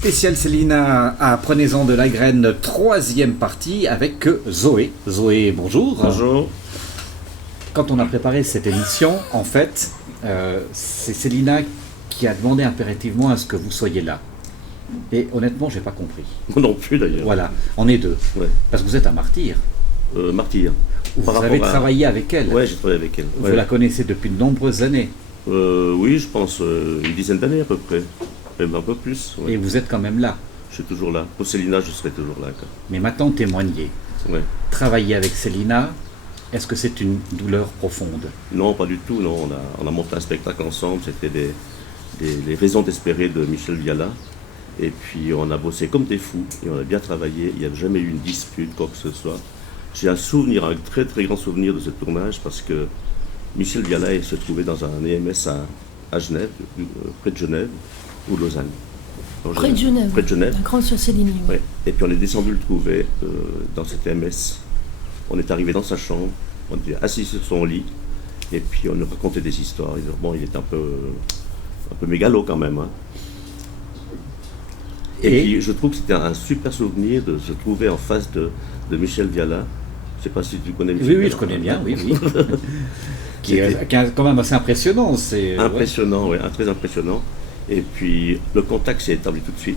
Spécial Célina à Prenez-en de la graine, troisième partie avec Zoé. Zoé, bonjour. Bonjour. Quand on a préparé cette émission, en fait, c'est Célina qui a demandé impérativement à ce que vous soyez là. Et honnêtement, j'ai pas compris. Moi non plus d'ailleurs. Voilà, on est deux. Ouais. Parce que vous êtes un martyr. Martyr. Vous avez travaillé avec elle. Oui, j'ai travaillé avec elle. Vous la connaissez depuis de nombreuses années. Oui, je pense une dizaine d'années à peu près. Même un peu plus. Ouais. Et vous êtes quand même là. Je suis toujours là. Pour Célina, je serai toujours là. Quoi. Mais maintenant, témoignez. Ouais. Travailler avec Célina, est-ce que c'est une douleur profonde? Non, pas du tout. Non. On a monté un spectacle ensemble. C'était les raisons d'espérer de Michel Viala. Et puis on a bossé comme des fous. Et on a bien travaillé. Il n'y a jamais eu une dispute, quoi que ce soit. J'ai un souvenir, un très très grand souvenir de ce tournage parce que Michel Viala se trouvait dans un EMS à Genève, près de Genève, ou Lausanne. Près de Genève. Près de Genève. Un grand sur Céline. Oui. Et puis on est descendu le trouver dans cet EMS. On est arrivé dans sa chambre, on était assis sur son lit, et puis on nous racontait des histoires. Bon, il était un peu mégalo quand même. Hein. Et puis je trouve que c'était un super souvenir de se trouver en face de Michel Viala. Je ne sais pas si tu connais Michel Viala. Oui, je connais bien, oui. qui est quand même assez impressionnant. C'est impressionnant, ouais, très impressionnant. Et puis le contact s'est établi tout de suite.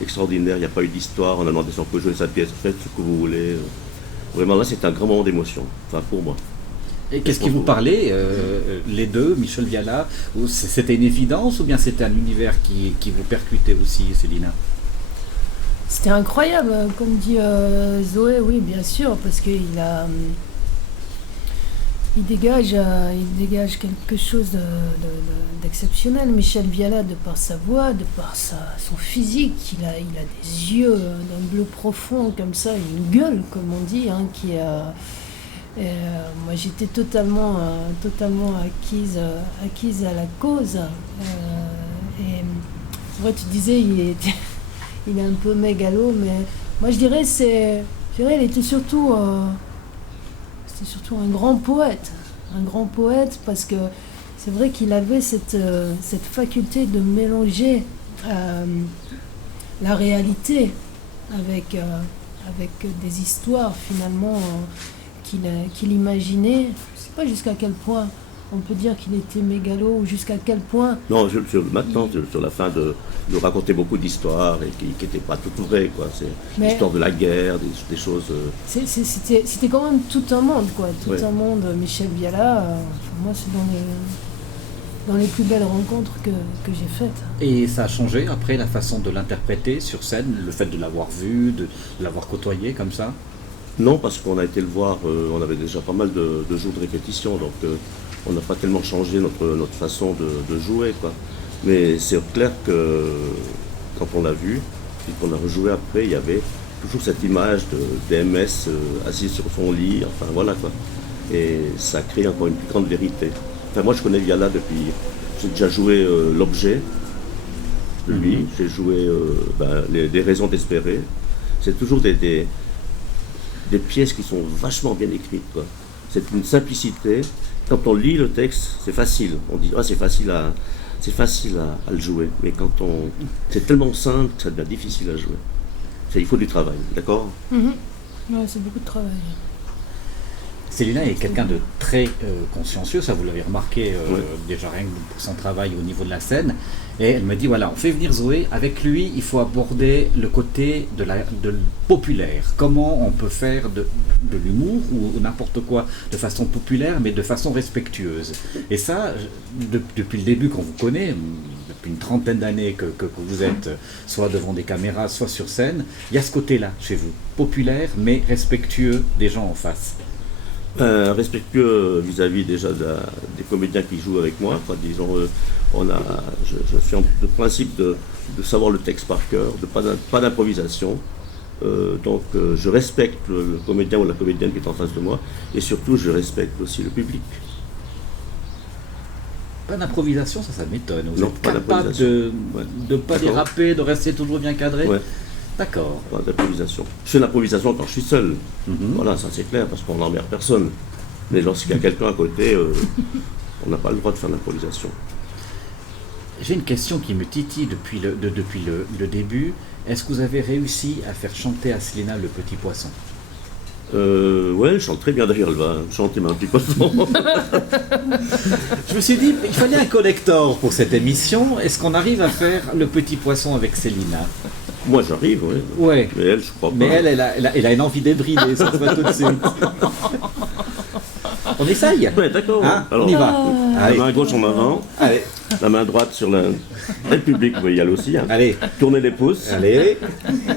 Extraordinaire, il n'y a pas eu d'histoire. On a demandé si on peut jouer sa pièce, faites ce que vous voulez. Vraiment là, c'est un grand moment d'émotion, enfin pour moi. Et qu'est-ce qui vous parlait, les deux, Michel Viala? C'était une évidence ou bien c'était un univers qui vous percutait aussi, Célina? C'était incroyable, comme dit Zoé, oui, bien sûr, parce qu'il dégage quelque chose d'exceptionnel. Michel Viala, de par sa voix, de par son physique, il a des yeux d'un bleu profond comme ça, une gueule, comme on dit, hein, qui a... moi j'étais totalement acquise à la cause. Et moi tu disais il est un peu mégalo, mais moi je dirais il était surtout un grand poète parce que c'est vrai qu'il avait cette faculté de mélanger la réalité avec des histoires finalement qu'il imaginait. Je ne sais pas jusqu'à quel point on peut dire qu'il était mégalo ou jusqu'à quel point... Non, maintenant, sur la fin, de raconter beaucoup d'histoires et qui n'étaient pas toutes vraies, quoi. C'est l'histoire de la guerre, des choses... C'était quand même tout un monde, quoi. Un monde, Michel Viala, moi, c'est dans les plus belles rencontres que j'ai faites. Et ça a changé après la façon de l'interpréter sur scène, le fait de l'avoir vu, de l'avoir côtoyé comme ça? Non, parce qu'on a été le voir, on avait déjà pas mal de jours de répétition, donc on n'a pas tellement changé notre façon de jouer, quoi. Mais c'est clair que quand on l'a vu, et qu'on a rejoué après, il y avait toujours cette image d'EMS assis sur son lit, enfin voilà, quoi. Et ça crée encore une plus grande vérité. Enfin, moi je connais Viala depuis, j'ai déjà joué L'Objet de lui, j'ai joué des Raisons d'espérer. C'est toujours des pièces qui sont vachement bien écrites, quoi. C'est une simplicité. Quand on lit le texte, c'est facile. On dit c'est facile à le jouer. Mais quand c'est tellement simple que ça devient difficile à jouer. Il faut du travail, d'accord? Ouais, c'est beaucoup de travail. Célina est quelqu'un de très consciencieux, ça vous l'avez remarqué déjà rien que pour son travail au niveau de la scène. Et elle me dit, voilà, on fait venir Zoé, avec lui, il faut aborder le côté de populaire. Comment on peut faire de l'humour ou n'importe quoi de façon populaire, mais de façon respectueuse. Et ça, depuis le début qu'on vous connaît, depuis une trentaine d'années que vous êtes soit devant des caméras, soit sur scène, il y a ce côté-là chez vous, populaire, mais respectueux des gens en face. Respectueux vis-à-vis déjà des comédiens qui jouent avec moi. Enfin, disons, je suis en principe de savoir le texte par cœur, pas d'improvisation. Donc je respecte le comédien ou la comédienne qui est en face de moi, et surtout je respecte aussi le public. Pas d'improvisation, ça m'étonne. Vous êtes pas capable de ne pas déraper, de rester toujours bien cadré. Ouais. D'accord. Pas d'improvisation. Je fais l'improvisation quand je suis seul. Voilà, ça c'est clair, parce qu'on n'emmerde personne. Mais lorsqu'il y a quelqu'un à côté, on n'a pas le droit de faire l'improvisation. J'ai une question qui me titille depuis le début. Est-ce que vous avez réussi à faire chanter à Célina le petit poisson? Ouais, elle chante très bien d'ailleurs, elle va chanter un petit poisson. Je me suis dit, il fallait un collector pour cette émission. Est-ce qu'on arrive à faire le petit poisson avec Célina? Moi j'arrive, oui. Ouais. Mais elle, je crois pas. Mais elle a une envie d'ébridée, ça se voit tout de suite. On essaye? Ouais, d'accord. Hein, Alors, on y va. la Allez. main gauche en avant, Allez, la main droite sur le public, vous voyez, elle aussi. Hein. allez, Tournez les pouces, allez.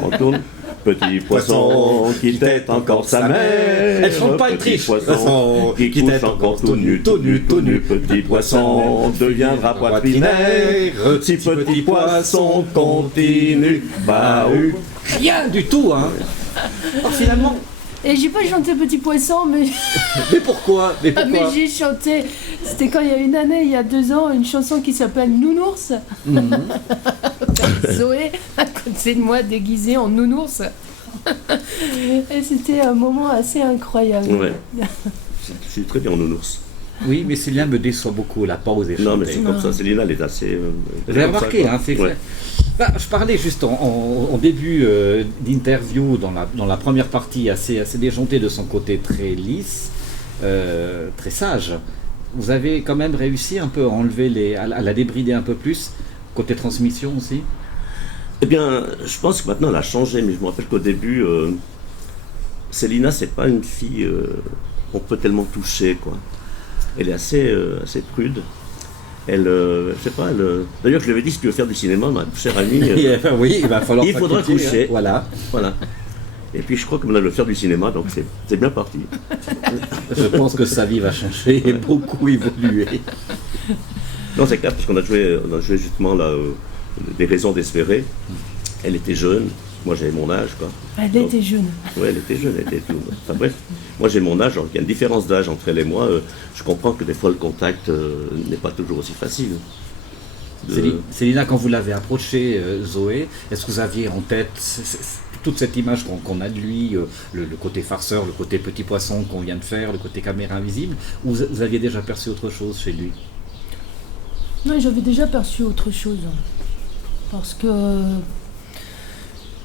on tourne. Petit poisson qui tête encore sa mère. Elle chante pas, elle Petit triche. poisson qui Qui couche tête encore tout nu, tout nu, tout nu. Petit poisson deviendra poitrinaire. Si petit poisson continue, bah ou. Rien du tout, hein. Alors, finalement, Et j'ai pas chanté Petit Poisson, mais, mais pourquoi? Mais mais pourquoi? j'ai chanté, c'était quand il y a une année, il y a 2 ans, une chanson qui s'appelle Nounours. Zoé, à côté de moi, déguisée en nounours. Et c'était un moment assez incroyable. Ouais. Je suis très bien en nounours. Oui, mais Célina me déçoit beaucoup, la pause et Non, mais chanter. c'est comme ça. Célina, elle est assez. Vous avez remarqué, hein, c'est clair. Bah, je parlais juste en début d'interview, dans la première partie, assez déjanté de son côté très lisse, très sage. Vous avez quand même réussi un peu à enlever à la débrider un peu plus, côté transmission aussi? Eh bien, je pense que maintenant elle a changé, mais je me rappelle qu'au début, Célina, c'est pas une fille qu'on peut tellement toucher, quoi. Elle est assez prude. Elle, je sais pas, d'ailleurs je lui avais dit si tu veux faire du cinéma, ma chère amie, Oui, il va falloir il faudra s'acquitter, coucher. hein. Voilà. Voilà. Et puis je crois qu'on a le faire du cinéma, donc c'est bien parti. Je pense que sa vie va changer et beaucoup évoluer. Non, c'est clair, parce qu'on a joué justement là, des raisons d'espérer. Elle était jeune, moi j'avais mon âge, quoi. Elle était jeune. Oui, elle était jeune, elle était tout. Enfin bref, moi j'ai mon âge, alors il y a une différence d'âge entre elle et moi. Je comprends que des fois le contact n'est pas toujours aussi facile. Célina, quand vous l'avez approché, Zoé, est-ce que vous aviez en tête toute cette image qu'on a de lui, le côté farceur, le côté petit poisson qu'on vient de faire, le côté caméra invisible, ou vous aviez déjà perçu autre chose chez lui? Non, j'avais déjà perçu autre chose.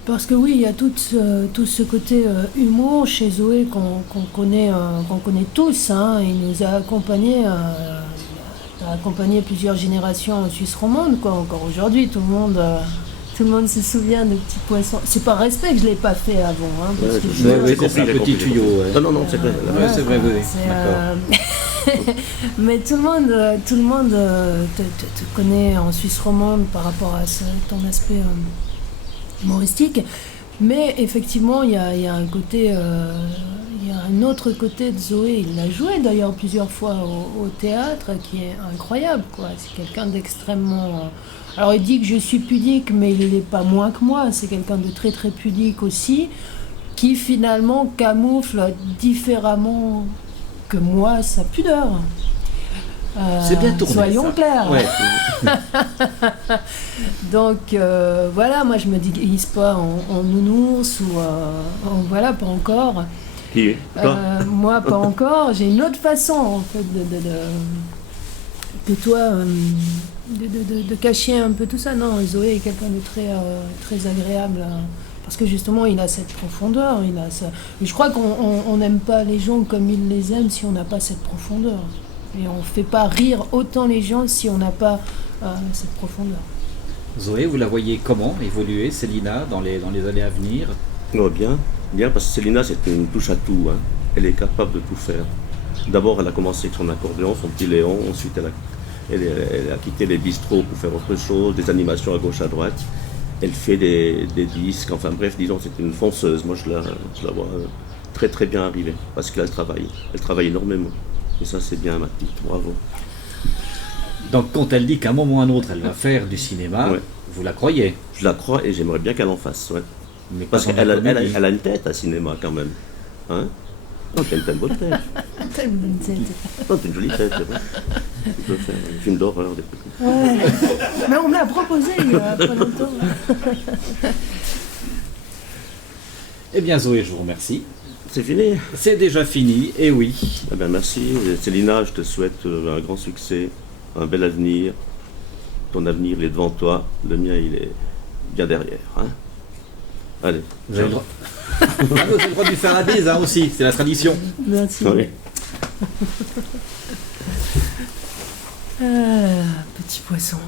Parce que oui, il y a tout ce côté humour chez Zoé qu'on connaît tous. Hein. Il nous a accompagnés, plusieurs générations en Suisse romande. Quoi. Encore aujourd'hui, tout le monde se souvient de Petit Poisson. C'est par respect que je ne l'ai pas fait avant. Hein, parce que Oui, c'est ça, petit tuyau. Ouais. Non, c'est vrai. Ouais, c'est vrai, oui. D'accord. Mais tout le monde te connaît en Suisse romande par rapport à ton aspect humoristique. Mais effectivement, il y a un côté, il y a un autre côté de Zoé. Il l'a joué d'ailleurs plusieurs fois au théâtre, qui est incroyable, quoi. C'est quelqu'un d'extrêmement. Alors il dit que je suis pudique, mais il n'est pas moins que moi. C'est quelqu'un de très très pudique aussi, qui finalement camoufle différemment que moi sa pudeur. C'est bien tourné, soyons ça. clairs. Ouais. Donc voilà, moi je me déguise pas en nounours ou voilà, pas encore. Qui est Moi pas encore. J'ai une autre façon en fait que toi de cacher un peu tout ça. Non, Zoé est quelqu'un de très agréable. Parce que justement, il a cette profondeur. Et je crois qu'on n'aime pas les gens comme il les aime si on n'a pas cette profondeur. Et on ne fait pas rire autant les gens si on n'a pas cette profondeur. Zoé, vous la voyez comment évoluer, Célina, dans les années à venir? Oh, bien, parce que Célina, c'est une touche à tout. Hein. Elle est capable de tout faire. D'abord, elle a commencé avec son accordéon, son petit Léon. Ensuite, elle a quitté les bistrots pour faire autre chose, des animations à gauche, à droite. Elle fait des disques. Enfin bref, disons, c'est une fonceuse. Moi, je la vois très très bien arriver. Parce qu'elle travaille. Elle travaille énormément. Et ça, c'est bien, ma petite. Bravo. Donc, quand elle dit qu'à un moment ou à un autre, elle va faire du cinéma, Ouais. Vous la croyez? Je la crois et j'aimerais bien qu'elle en fasse. Ouais. Mais Parce pas dans qu'elle la a, comédie. elle a une tête à cinéma quand même. Hein? Non, t'as une bonne tête. T'as une bonne tête. Non, t'as une jolie tête, c'est vrai. Tu peux faire un film d'horreur, des trucs. Ouais. Mais on me l'a proposé il y a pas longtemps. Eh bien, Zoé, je vous remercie. C'est fini. C'est déjà fini, et oui. Eh bien, merci. Célina, je te souhaite un grand succès, un bel avenir. ton avenir il est devant toi, le mien il est bien derrière. Hein. Allez. Vous avez le droit. Ah, vous avez le droit de lui faire la bise hein, aussi, c'est la tradition. Merci. Oui. Petit poisson.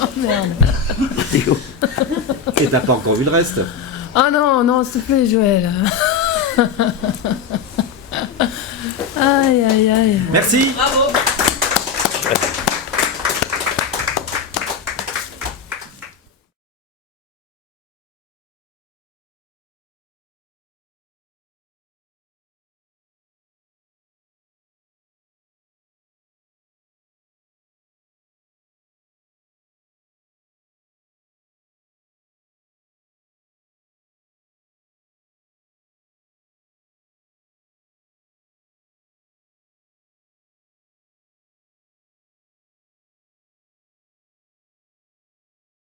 Oh merde. Et t'as pas encore vu le reste. Ah non, non, s'il te plaît, Joël. Aïe, aïe, aïe. Merci. Bravo.